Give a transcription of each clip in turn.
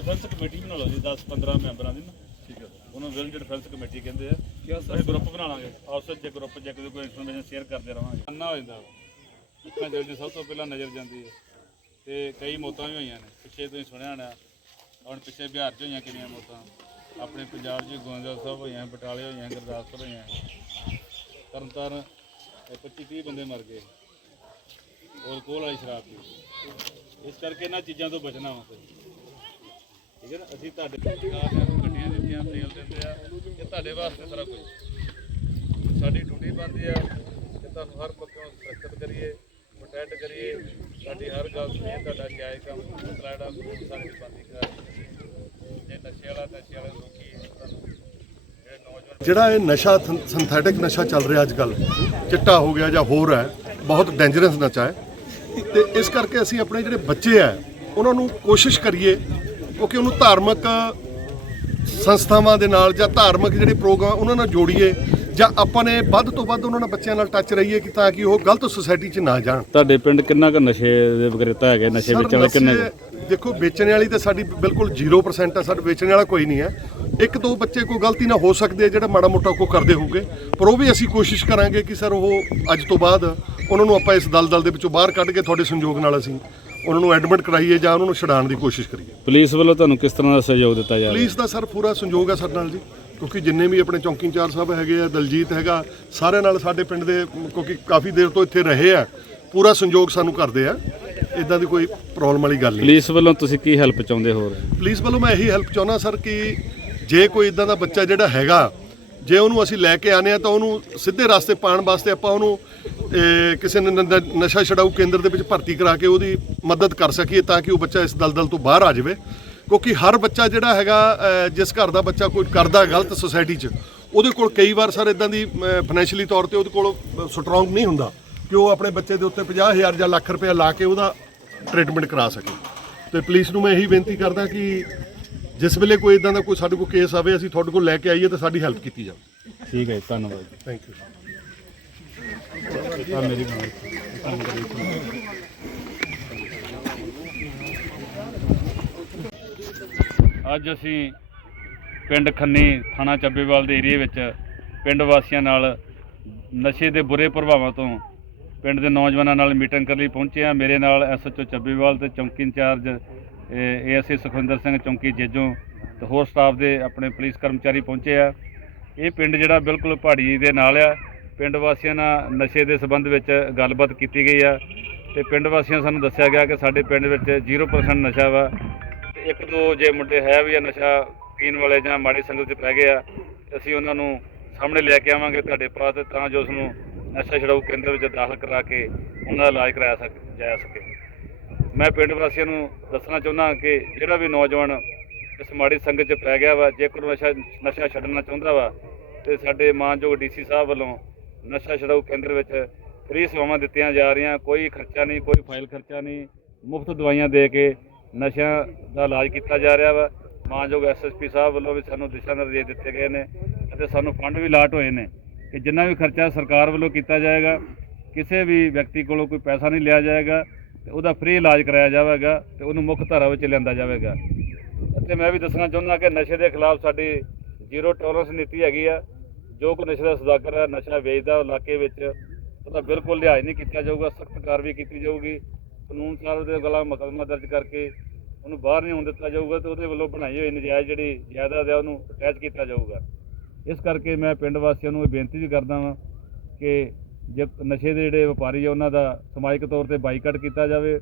Defence committee ਬਣਾ ਲਓ ਜੀ 10 15 ਮੈਂਬਰਾਂ ਦੀ ਨਾ। ਠੀਕ ਹੈ। ਉਹਨੂੰ ਵਿਲੇਜ ਡਿਫੈਂਸ ਕਮੇਟੀ ਕਹਿੰਦੇ ਆ। ਕਿਆ ਅਸੀਂ ਗਰੁੱਪ ਬਣਾ ਲਾਂਗੇ। ਆਪਸ ਵਿੱਚ ਗਰੁੱਪ ਜੇ ਕੋਈ ਇਨਫੋਰਮੇਸ਼ਨ ਸ਼ੇਅਰ ਕਰਦੇ ਰਵਾਂਗੇ। ਅੰਨਾ ਹੋ ਜਾਂਦਾ। ਅੱਖਾਂ ਜਲਦੀ ਸਭ ਤੋਂ ਪਹਿਲਾਂ ਨਜ਼ਰ ਜਾਂਦੀ ਹੈ। ਤੇ ਕਈ ਮੌਤਾਂ ਵੀ ਹੋਈਆਂ ਨੇ। ਪਿੱਛੇ ਤੁਸੀਂ ਸੁਣਿਆ ਹੋਣਾ ਹੁਣ ਪਿੱਛੇ ਬਿਹਾਰ 'ਚ ਹੋਈਆਂ ਕਿੰਨੀਆਂ ਮੌਤਾਂ? ਆਪਣੇ ਪੰਜਾਬ 'ਚ ਗੋਇੰਦਵਾਲ ਸਾਹਿਬ ਹੋਈਆਂ ਬਟਾਲੇ ਹੋਈਆਂ ਗੁਰਦਾਸਪੁਰ ਹੋਈਆਂ। ਤਰਨਤਾਰਨ 25 30 ਬੰਦੇ ਮਰ ਗਏ। ਔਰ ਕੋਲ ਵਾਲੀ ਸ਼ਰਾਬ ਪੀ। ਇਸ ਕਰਕੇ ਇਹਨਾਂ ਚੀਜ਼ਾਂ ਤੋਂ ਬਚਣਾ ਵਾ ਠੀਕ ਹੈ ਨਾ, ਅਸੀਂ ਤੁਹਾਡੇ ਸਰਕਾਰ ਨੇ ਗੱਡੀਆਂ ਦਿੱਤੀਆਂ, ਤੇਲ ਦਿੰਦੇ ਆ, ਇਹ ਤੁਹਾਡੇ ਵਾਸਤੇ ਸਾਰਾ ਕੁਝ ਸਾਡੀ ਡਿਊਟੀ ਬਣਦੀ ਆ ਕਿ ਤੁਹਾਨੂੰ ਹਰ ਪੱਖੋਂ ਸੁਰੱਖਿਅਤ ਕਰੀਏ ਪ੍ਰੋਟੈਕਟ ਕਰੀਏ। ਸਾਡੀ ਹਰ ਗੱਲ ਸੁਣੀਏ, ਤੁਹਾਡਾ ਜਾਇਜ਼ ਕੰਮ ਮਸਲਾ ਜਿਹੜਾ ਕਾਨੂੰਨ ਸਾਡੀ ਬੰਦੀ ਕਰਾਂਗੇ ਜੇ ਨਸ਼ੇ ਵਾਲਾ, ਨਸ਼ੇ ਵਾਲੇ ਰੋਕੀਏ ਤੁਹਾਨੂੰ ਜਿਹੜਾ ਇਹ ਨਸ਼ਾ ਸਿੰਥੈਟਿਕ ਨਸ਼ਾ ਚੱਲ ਰਿਹਾ ਅੱਜ ਕੱਲ ਚਿੱਟਾ ਹੋ ਗਿਆ ਜਾਂ ਹੋਰ ਹੈ, ਬਹੁਤ ਡੇਂਜਰਸ ਨਸ਼ਾ ਹੈ। ਤੇ ਇਸ ਕਰਕੇ ਅਸੀਂ ਆਪਣੇ ਜਿਹੜੇ ਬੱਚੇ ਆ ਉਹਨਾਂ ਨੂੰ ਕੋਸ਼ਿਸ਼ ਕਰੀਏ ਕਿਉਂਕਿ ਉਹਨੂੰ ਧਾਰਮਿਕ ਸੰਸਥਾਵਾਂ ਦੇ ਨਾਲ ਜਾਂ ਧਾਰਮਿਕ ਜਿਹੜੇ ਪ੍ਰੋਗਰਾਮ ਉਹਨਾਂ ਨਾਲ ਜੋੜੀਏ ਜਾਂ ਆਪਾਂ ਨੇ ਵੱਧ ਤੋਂ ਵੱਧ ਉਹਨਾਂ ਨਾਲ ਬੱਚਿਆਂ ਨਾਲ ਟੱਚ ਰਹੀਏ ਕਿ ਤਾਂ ਕਿ ਉਹ ਗਲਤ ਸੁਸਾਇਟੀ 'ਚ ਨਾ ਜਾਣ। ਤੁਹਾਡੇ ਪਿੰਡ ਕਿੰਨਾ ਕੁ ਨਸ਼ੇ ਦੇ ਵਿਕਰੇਤਾ ਹੈਗੇ? ਨਸ਼ੇ ਵੇਚਣ ਵਾਲੇ ਕਿੰਨੇ ਦੇਖੋ ਵੇਚਣ ਵਾਲੀ ਤਾਂ ਸਾਡੀ ਬਿਲਕੁਲ 0% ਹੈ ਸਰ ਵੇਚਣ ਵਾਲਾ ਕੋਈ ਨਹੀਂ ਹੈ। ਇੱਕ ਦੋ ਬੱਚੇ ਕੋਈ ਗਲਤੀ ਨਾ ਹੋ ਸਕਦੇ ਆ ਜਿਹੜਾ ਮਾੜਾ ਮੋਟਾ ਕੋ ਕਰਦੇ ਹੋਗੇ ਪਰ ਉਹ ਵੀ ਅਸੀਂ ਕੋਸ਼ਿਸ਼ ਕਰਾਂਗੇ ਕਿ ਸਰ ਉਹ ਅੱਜ ਤੋਂ ਬਾਅਦ ਉਹਨਾਂ ਨੂੰ ਆਪਾਂ ਇਸ ਦਲਦਲ ਦੇ ਵਿੱਚੋਂ ਬਾਹਰ ਕੱਢ ਕੇ ਤੁਹਾਡੇ ਸੰਯੋਗ ਨਾਲ ਅਸੀਂ ਉਹਨਾਂ ਨੂੰ ਐਡਮਿਟ ਕਰਾਈਏ ਜਾਂ ਉਹਨਾਂ ਨੂੰ ਛਡਾਉਣ ਦੀ ਕੋਸ਼ਿਸ਼ ਕਰੀਏ। ਪੁਲਿਸ ਵੱਲੋਂ ਤੁਹਾਨੂੰ ਕਿਸ ਤਰ੍ਹਾਂ ਦਾ ਸਹਿਯੋਗ ਦਿੱਤਾ ਜਾ ਰਿਹਾ? ਪੁਲਿਸ ਦਾ ਸਰ ਪੂਰਾ ਸੰਯੋਗ ਹੈ ਸਾਡੇ ਨਾਲ ਜੀ ਕਿਉਂਕਿ ਜਿੰਨੇ ਵੀ ਆਪਣੇ ਚੌਂਕੀ ਇੰਚਾਰਜ ਸਾਹਿਬ ਹੈਗੇ ਆ ਦਲਜੀਤ ਹੈਗਾ ਸਾਰਿਆਂ ਨਾਲ ਸਾਡੇ ਪਿੰਡ ਦੇ ਕਿਉਂਕਿ ਕਾਫੀ ਦੇਰ ਤੋਂ ਇੱਥੇ ਰਹੇ ਆ ਪੂਰਾ ਸੰਯੋਗ ਸਾਨੂੰ ਕਰਦੇ ਆ ਇਦਾਂ ਦੀ ਕੋਈ ਪ੍ਰੋਬਲਮ ਵਾਲੀ ਗੱਲ ਨਹੀਂ। ਪੁਲਿਸ ਵੱਲੋਂ ਤੁਸੀਂ ਕੀ ਹੈਲਪ ਚਾਹੁੰਦੇ ਹੋਰ? ਪੁਲਿਸ ਵੱਲੋਂ ਮੈਂ ਇਹੀ ਹੈਲਪ ਚਾਹੁੰਦਾ ਸਰ ਕਿ ਜੇ ਕੋਈ ਇਦਾਂ ਦਾ ਬੱਚਾ ਜਿਹੜਾ ਹੈਗਾ ਜੇ ਉਹਨੂੰ ਅਸੀਂ ਲੈ ਕੇ ਆਨੇ ਆ ਤਾਂ ਉਹਨੂੰ ਸਿੱਧੇ ਰਸਤੇ ਪਾਉਣ ਵਾਸਤੇ ਆਪਾਂ ਉਹਨੂੰ ਕਿਸੇ ਨਸ਼ਾ ਛਡਾਊ ਕੇਂਦਰ ਦੇ ਵਿੱਚ ਭਰਤੀ ਕਰਾ ਕੇ ਉਹਦੀ ਮਦਦ ਕਰ ਸਕੀਏ ਤਾਂ ਕਿ ਉਹ ਬੱਚਾ ਇਸ ਦਲਦਲ ਤੋਂ ਬਾਹਰ ਆ ਜਾਵੇ। ਕਿਉਂਕਿ ਹਰ ਬੱਚਾ ਜਿਹੜਾ ਹੈਗਾ ਜਿਸ ਘਰ ਦਾ ਬੱਚਾ ਕੋਈ ਕਰਦਾ ਗਲਤ ਸੁਸਾਇਟੀ 'ਚ, ਉਹਦੇ ਕੋਲ ਕਈ ਵਾਰ ਸਰ ਇਦਾਂ ਦੀ ਫਾਈਨੈਂਸ਼ੀਅਲੀ ਤੌਰ ਤੇ ਉਹਦੇ ਕੋਲ ਸਟਰੋਂਗ ਨਹੀਂ ਹੁੰਦਾ ਕਿ ਉਹ ਆਪਣੇ ਬੱਚੇ ਦੇ ਉੱਤੇ 50000 ਜਾਂ ਲੱਖ ਰੁਪਏ ਲਾ ਕੇ ਉਹਦਾ ਟ੍ਰੀਟਮੈਂਟ ਕਰਾ ਸਕੇ। ਤੇ ਪੁਲਿਸ ਨੂੰ ਮੈਂ ਇਹੀ ਬੇਨਤੀ ਕਰਦਾ ਕਿ ਜਿਸ ਵੇਲੇ ਕੋਈ ਇਦਾਂ ਦਾ ਕੋਈ ਸਾਡੇ ਕੋਲ ਕੇਸ ਆਵੇ ਅਸੀਂ ਤੁਹਾਡੇ ਕੋਲ ਲੈ ਕੇ ਆਈਏ ਤਾਂ ਸਾਡੀ ਹੈਲਪ ਕੀਤੀ ਜਾਵੇ। ਠੀਕ ਹੈ ਜੀ, ਧੰਨਵਾਦ ਜੀ। ਥੈਂਕ ਯੂ ਆ ਮੇਰੀ ਮਾਂ ਅੱਜ ਅਸੀਂ ਪਿੰਡ ਖੰਨੀ ਥਾਣਾ ਚੱਬੇਵਾਲ ਦੇ ਏਰੀਏ ਵਿੱਚ ਪਿੰਡ ਵਾਸੀਆਂ ਨਾਲ ਨਸ਼ੇ ਦੇ ਬੁਰੇ ਪ੍ਰਭਾਵਾਂ ਤੋਂ ਪਿੰਡ ਦੇ ਨੌਜਵਾਨਾਂ ਨਾਲ ਮੀਟਿੰਗ ਕਰਨ ਲਈ ਪਹੁੰਚੇ ਆ ਮੇਰੇ ਨਾਲ ਐਸਐਚਓ ਚੱਬੇਵਾਲ ਤੇ ਚੌਂਕੀ ਇੰਚਾਰਜ ਏਐਸਏ ਸੁਖਵਿੰਦਰ ਸਿੰਘ ਚੌਂਕੀ ਜੇਜੋਂ ਤੇ ਹੋਰ ਸਟਾਫ ਦੇ ਆਪਣੇ ਪੁਲਿਸ ਕਰਮਚਾਰੀ ਪਹੁੰਚੇ ਆ। ਇਹ ਪਿੰਡ ਜਿਹੜਾ ਬਿਲਕੁਲ ਪਹਾੜੀ ਦੇ ਨਾਲ ਆ। ਪਿੰਡ ਵਾਸੀਆਂ ਨਾਲ ਨਸ਼ੇ ਦੇ ਸੰਬੰਧ ਵਿੱਚ ਗੱਲਬਾਤ ਕੀਤੀ ਗਈ ਆ ਤੇ ਪਿੰਡ ਵਾਸੀਆਂ ਸਾਨੂੰ ਦੱਸਿਆ ਗਿਆ ਕਿ ਸਾਡੇ ਪਿੰਡ ਵਿੱਚ 0% ਨਸ਼ਾ ਵਾ। ਤੇ ਇੱਕ ਦੋ ਜੇ ਮੁੰਡੇ ਹੈ ਵੀ ਆ ਨਸ਼ਾ ਪੀਣ ਵਾਲੇ ਜਾਂ ਮਾੜੀ ਸੰਗਤ 'ਚ ਪੈ ਗਏ ਆ ਤੇ ਅਸੀਂ ਉਹਨਾਂ ਨੂੰ ਸਾਹਮਣੇ ਲੈ ਕੇ ਆਵਾਂਗੇ ਤੁਹਾਡੇ ਪਾਸ ਤਾਂ ਜੋ ਉਸ ਨੂੰ ਨਸ਼ਾ ਛਡਾਊ ਕੇਂਦਰ ਵਿੱਚ ਦਾਖਲ ਕਰਾ ਕੇ ਉਹਨਾਂ ਦਾ ਇਲਾਜ ਕਰਾਇਆ ਸਕ ਜਾ ਸਕੇ। ਮੈਂ ਪਿੰਡ ਵਾਸੀਆਂ ਨੂੰ ਦੱਸਣਾ ਚਾਹੁੰਦਾ ਕਿ ਜਿਹੜਾ ਵੀ ਨੌਜਵਾਨ ਇਸ ਮਾੜੀ ਸੰਗਤ 'ਚ ਪੈ ਗਿਆ ਵਾ, ਜੇਕਰ ਨਸ਼ਾ ਨਸ਼ਾ ਛੱਡਣਾ ਚਾਹੁੰਦਾ ਵਾ, ਤੇ ਸਾਡੇ ਮਾਨਯੋਗ ਡੀਸੀ ਸਾਹਿਬ ਵੱਲੋਂ ਨਸ਼ਾ ਛਡਾਊ ਕੇਂਦਰ ਵਿੱਚ ਫ੍ਰੀ ਸੇਵਾਵਾਂ ਦਿੱਤੀਆਂ ਜਾ ਰਹੀਆਂ, ਕੋਈ ਖਰਚਾ ਨਹੀਂ, ਕੋਈ ਫਾਈਲ ਖਰਚਾ ਨਹੀਂ, ਮੁਫਤ ਦਵਾਈਆਂ ਦੇ ਕੇ ਨਸ਼ਿਆਂ ਦਾ ਇਲਾਜ ਕੀਤਾ ਜਾ ਰਿਹਾ ਵਾ। ਮਾਨਯੋਗ ਐਸਐਸਪੀ ਸਾਹਿਬ ਵੱਲੋਂ ਵੀ ਸਾਨੂੰ ਦਿਸ਼ਾ ਨਿਰਦੇਸ਼ ਦਿੱਤੇ ਗਏ ਨੇ ਅਤੇ ਸਾਨੂੰ ਫੰਡ ਵੀ ਲਾਟ ਹੋਏ ਨੇ ਕਿ ਜਿੰਨਾ ਵੀ ਖਰਚਾ ਸਰਕਾਰ ਵੱਲੋਂ ਕੀਤਾ ਜਾਏਗਾ, ਕਿਸੇ ਵੀ ਵਿਅਕਤੀ ਕੋਲੋਂ ਕੋਈ ਪੈਸਾ ਨਹੀਂ ਲਿਆ ਜਾਏਗਾ। ਤੇ ਉਹਦਾ ਫ੍ਰੀ ਇਲਾਜ ਕਰਾਇਆ ਜਾਵੇਗਾ ਤੇ ਉਹਨੂੰ ਮੁੱਖ ਧਾਰਾ ਵਿੱਚ ਲਿਆਂਦਾ ਜਾਵੇਗਾ। ਅਤੇ ਮੈਂ ਵੀ ਦੱਸਣਾ ਚਾਹੁੰਦਾ ਕਿ ਨਸ਼ੇ ਦੇ ਖਿਲਾਫ ਸਾਡੀ ਜ਼ੀਰੋ ਟੋਲਰੈਂਸ ਨੀਤੀ ਹੈਗੀ ਆ। ਜੋ ਕੋਈ ਨਸ਼ੇ ਦਾ ਸੌਦਾਗਰ ਹੈ, ਨਸ਼ਾ ਵੇਚਦਾ ਇਲਾਕੇ ਵਿੱਚ, ਉਹਦਾ ਬਿਲਕੁਲ ਲਿਹਾਜ਼ ਨਹੀਂ ਕੀਤਾ ਜਾਊਗਾ, ਸਖਤ ਕਾਰਵਾਈ ਕੀਤੀ ਜਾਊਗੀ। ਕਾਨੂੰਨ ਸਾਹਿਬ ਦੇ ਗਲਾ ਮੁਕੱਦਮਾ ਦਰਜ ਕਰਕੇ ਉਹਨੂੰ ਬਾਹਰ ਨਹੀਂ ਹੋਣ ਦਿੱਤਾ ਜਾਊਗਾ ਤੇ ਉਹਦੇ ਵੱਲੋਂ ਬਣਾਈ ਹੋਈ ਨਜਾਇਜ਼ ਜਿਹੜੀ ਜਾਇਦਾਦ ਹੈ, ਉਹਨੂੰ ਅਟੈਚ ਕੀਤਾ ਜਾਊਗਾ। ਇਸ ਕਰਕੇ ਮੈਂ ਪਿੰਡ ਵਾਸੀਆਂ ਨੂੰ ਇਹ ਬੇਨਤੀ ਵੀ ਕਰਦਾ ਵਾਂ ਕਿ ਜੇ ਨਸ਼ੇ ਦੇ ਜਿਹੜੇ ਵਪਾਰੀ ਆ, ਉਹਨਾਂ ਦਾ ਸਮਾਜਿਕ ਤੌਰ ਤੇ ਬਾਈਕਾਟ ਕੀਤਾ ਜਾਵੇ,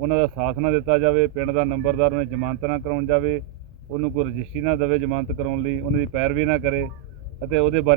ਉਹਨਾਂ ਦਾ ਸਾਥ ਨਾ ਦਿੱਤਾ ਜਾਵੇ, ਪਿੰਡ ਦਾ ਨੰਬਰਦਾਰ ਉਹਨੇ ਜ਼ਮਾਨਤ ਨਾ ਕਰਾਉਣ ਜਾਵੇ, ਉਹਨੂੰ ਕੋਈ ਰਜਿਸਟਰੀ ਨਾ ਦੇਵੇ ਜ਼ਮਾਨਤ ਕਰਾਉਣ ਲਈ, ਉਹਨਾਂ ਦੀ ਪੈਰਵੀ ਨਾ ਕਰੇ, ਅਤੇ ਉਹਦੇ ਬਾਰੇ